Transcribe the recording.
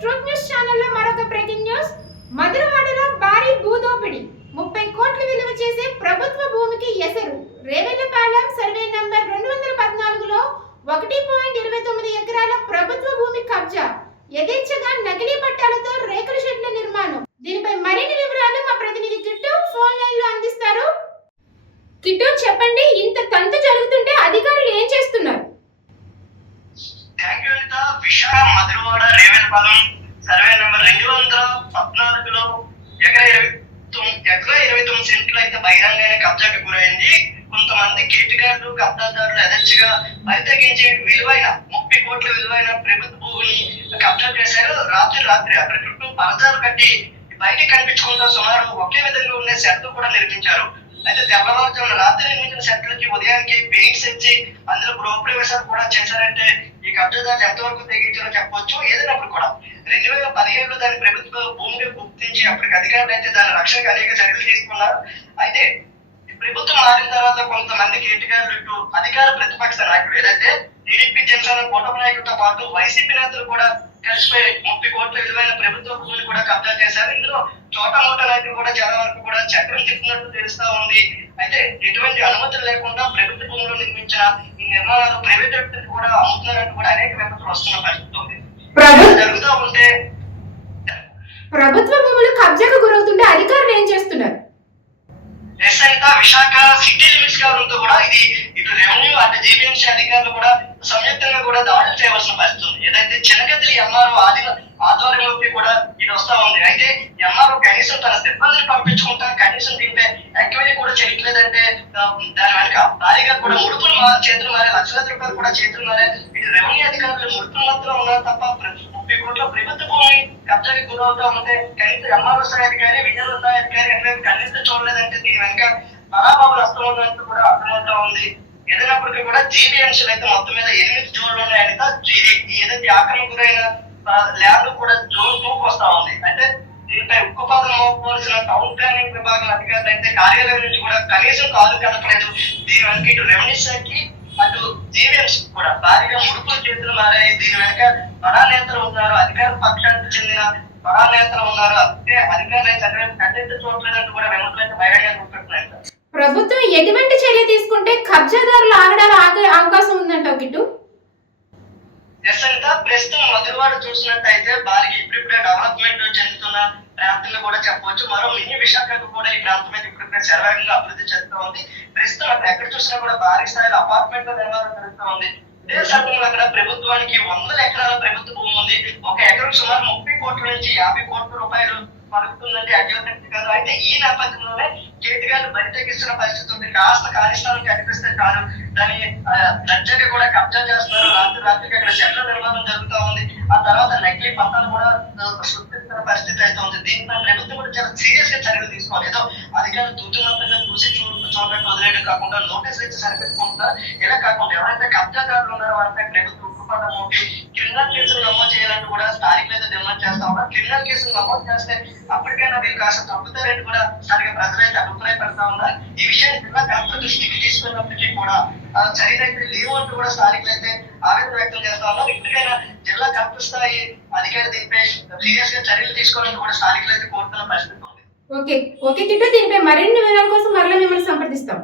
Truth news ఛానల్లో మరొక breaking news మధురవాడలో భారీ భూదోపిడి. ముప్పై కోట్లు విలువ చేసే ప్రభుత్వ భూమికి ఎసరు. రేవెల్లపాలెం సర్వే నంబర్ రెండు వందల పద్నాలుగులో ఒకటి పాయింట్ ఇరవై తొమ్మిది ఎకరాల ప్రభుత్వ భూమి కబ్జా. యథేచ్ఛగా నకిలీ పట్టాలతో రేకుల షెడ్ల నిర్మాణం. దీనిపై మరిన్ని వివరాలు మా ప్రతినిధి కిట్టు ఫోన్ లైన్లో అందిస్తారు. కిట్టు చెప్పండి ఇంత తంతు జరుగుతుంటే అధికారులు ఏం చేస్తున్నారు? Thank you Anitha Madhurawada Revelapalem survey number రెండు వందల పద్నాలుగులో ఎకరా ఇరవై తొమ్మిది ఎకరా ఇరవై తొమ్మిది సెంట్లు అయితే బహిరంగమైన కబ్జాకి గురైంది. కొంతమంది కేటుగారులు కబ్జాదారులు ఎదర్చిగా పరితగించే విలువైన ముప్పై కోట్ల విలువైన ప్రభుత్వ భూమిని కబ్జా చేశారు. రాత్రి రాత్రి అక్కడ చుట్టూ పరదాలు కట్టి బయట కనిపించకుండా సుమారు ఒకే విధంగా ఉండే సెట్లు కూడా నిర్మించారు. అయితే తెల్లవారుజామున రాత్రి నిర్మించిన సెట్లకి ఉదయానికి పెయింట్స్ ఇచ్చి అందులో గృహప్రవేశాలు కూడా చేశారంటే ఈ కబ్జాదారులు ఎంతవరకు తెగించారో చెప్పొచ్చు. ఏదైనప్పుడు కూడా రెండు వేల పదిహేడులో దాని ప్రభుత్వ భూమిని గుర్తించి అప్పటికి అధికారులు అయితే దాని రక్షణకు అనేక చర్యలు తీసుకున్నారు. అయితే ప్రభుత్వం మారిన తర్వాత కొంతమంది కేటీఆర్ ఇటు అధికార ప్రతిపక్ష నాయకుడు ఏదైతే టీడీపీ జనసేన కూటమి నాయకులతో పాటు వైసీపీ నేతలు కూడా కలిసిపోయి ముప్పై కోట్ల విలువైన ప్రభుత్వ భూమిని కూడా కబ్జా చేశారు. ఇందులో చోట మోట నాయకులు కూడా చాలా వరకు కూడా చక్రం తిప్పినట్టు తెలుస్తా ఉంది. అయితే ఎటువంటి అనుమతులు లేకుండా ప్రభుత్వ భూమిలో నిర్మించిన ఈ నిర్మాణాలు ప్రైవేట్ వ్యక్తులకు కూడా అమ్ముతున్నారంటూ కూడా అనేక విమర్శలు వస్తున్న పరిస్థితి ఉంది. జరుగుతూ ఉంటే ప్రభుత్వ భూములు కబ్జాకు గురవుతుంటే అధికారులు ఏం చేస్తున్నారు? ఎస్ఐత విశాఖ సిటీ లిమిట్స్గా ఉంటూ కూడా ఇది ఇటు రెవెన్యూ అంటే జీవీఎంసీ అధికారులు కూడా సంయుక్తంగా కూడా దాడులు చేయవలసిన పరిస్థితి ఉంది. ఏదైతే చిన్నగతిలి ఎంఆర్ఓ ఆది ఆధ్వర్యంలోకి కూడా ఇది వస్తా ఉంది. అయితే ఎంఆర్ఓ కనీసం తన సిబ్బందిని పంపించుకుంటా కనీసం దీనిపై ఎంక్వైరీ కూడా చేయట్లేదంటే దాని వెనక భారీగా కూడా ముడుపులు మా చేతులు మారే లక్షలాది రూపాయలు కూడా చేతులు మారే ఇటు రెవెన్యూ అధికారులు ముడుపులు మాత్రం ఉన్నారు తప్ప ముప్పై కోట్ల ప్రభుత్వ భూమి కబ్జాకి గురవుతా ఉంటే కనీసం ఎంఆర్ఓ స్థాయి అధికారి విజయ స్థాయి అధికారి ఎట్లయితే కనీసం చూడలేదంటే దీని వెనక బరాబాబులు హస్తం ఉన్నట్టు కూడా అర్థమవుతా ఉంది. ఏదైనప్పటికీ కూడా జీవీఎంసీలు అయితే మొత్తం మీద ఎనిమిది జోన్లు ఉన్నాయంట ఇది ఏదైతే ఆక్రమణ గురైన ల్యాండ్ కూడా జోన్ టూకి వస్తా ఉంది. అంటే దీనిపై ఉక్కుపాదం మోపవలసిన టౌన్ ప్లానింగ్ విభాగం అధికారులు అయితే కార్యాలయం నుంచి కూడా కనీసం కాలు కదపలేదు దీని వెనక ఇటు రెవెన్యూ శాఖకి అటు జీవీఎంసీ కూడా భారీగా ముడుపులు చేతులు మారాయి. దీని వెనక బడా నేతలు ఉన్నారు అధికార పక్షానికి చెందిన బడా నేతలు ఉన్నారు. అంటే అధికారులు అయితే చట్టం కంటెంట్ చూడలేదంటూ కూడా వెనకలు అయితే ప్రభుత్వం ఎటువంటి చర్య తీసుకుంటే కబ్జాదారులు ఆగడానికి ఆగే అవకాశం ఉందంటావు గిట్టు ప్రస్తుతం ప్రస్తుతం మధురవాడ చూసినట్టయితే భారీగా ఇప్పుడిప్పుడే డెవలప్మెంట్ చెందుతున్న ప్రాంతంలో కూడా చెప్పవచ్చు. మరో మినీ విశాఖకు కూడా ఈ ప్రాంతం అయితే ఇప్పుడిప్పుడే శరవేగంగా అభివృద్ధి చెందుతూ ఉంది. ప్రస్తుతం అక్కడ ఎక్కడ చూసినా కూడా భారీ స్థాయిలో అపార్ట్మెంట్ల నిర్మాణం జరుగుతూ ఉంది. ఇదే సమయంలో అక్కడ ప్రభుత్వానికి వందల ఎకరాల ప్రభుత్వ భూమి ఉంది. ఒక ఎకరం సుమారు ముప్పై కోట్ల నుంచి యాభై కోట్ల రూపాయలు పలుకుతుందంటే అడ్యోశక్తి కాదు. అయితే ఈ నేపథ్యంలోనే కేటీఆర్ బరి తగ్గిస్తున్న పరిస్థితి ఉంది. కాస్త కార్యస్థానం కనిపిస్తే చాలు. దాని ఆ, దర్జాగా కూడా కబ్జా చేస్తున్నారు. రాత్రి రాత్రికి అక్కడ చెట్ల నిర్మాణం జరుగుతూ ఉంది. ఆ తర్వాత నకిలీ పత్రాలు కూడా సృష్టిస్తున్న పరిస్థితి అయితే ఉంది. దీనిపై ప్రభుత్వం కూడా చాలా సీరియస్గా చర్యలు తీసుకోవాలి. ఏదో అధికారులు తూతున్నట్టుగా చూసి చూడటం వదిలేయడం కాకుండా నోటీసులు ఇచ్చి సరిపెట్టుకుంటున్నారు. ఇలా కాకుండా ఎవరైతే కబ్జాదారులు ఉన్నారో వారిపై ప్రభుత్వం ఉక్కుపాదం క్రిమినల్ కేసులు నమోదు చేయాలని కూడా స్థానికులు అయితే డిమాండ్ చేస్తా ఉన్నారు. క్రిమినల్ కేసులు నమోదు చేస్తే అప్పటికైనా వీళ్ళు కాస్త తగ్గుతారని కూడా స్థానిక ప్రజలైతే అభిప్రాయపడతా ఉన్నారు. ఈ విషయాన్ని జిల్లా కలెక్టర్ దృష్టికి తీసుకున్నప్పటికీ కూడా చర్యలు అయితే లేవు అంటూ కూడా స్థానికులు అయితే ఆవేదన వ్యక్తం చేస్తా ఉన్నారు. ఇప్పటికైనా జిల్లా కలెక్టర్ స్థాయి అధికారి దీనిపై సీరియస్గా చర్యలు తీసుకోవాలని కూడా స్థానికులు అయితే కోరుతున్న పరిస్థితి ఓకే. ఓకే కిట్టు దీనిపై మరిన్ని వివరాల కోసం మరలా మిమ్మల్ని సంప్రదిస్తాం.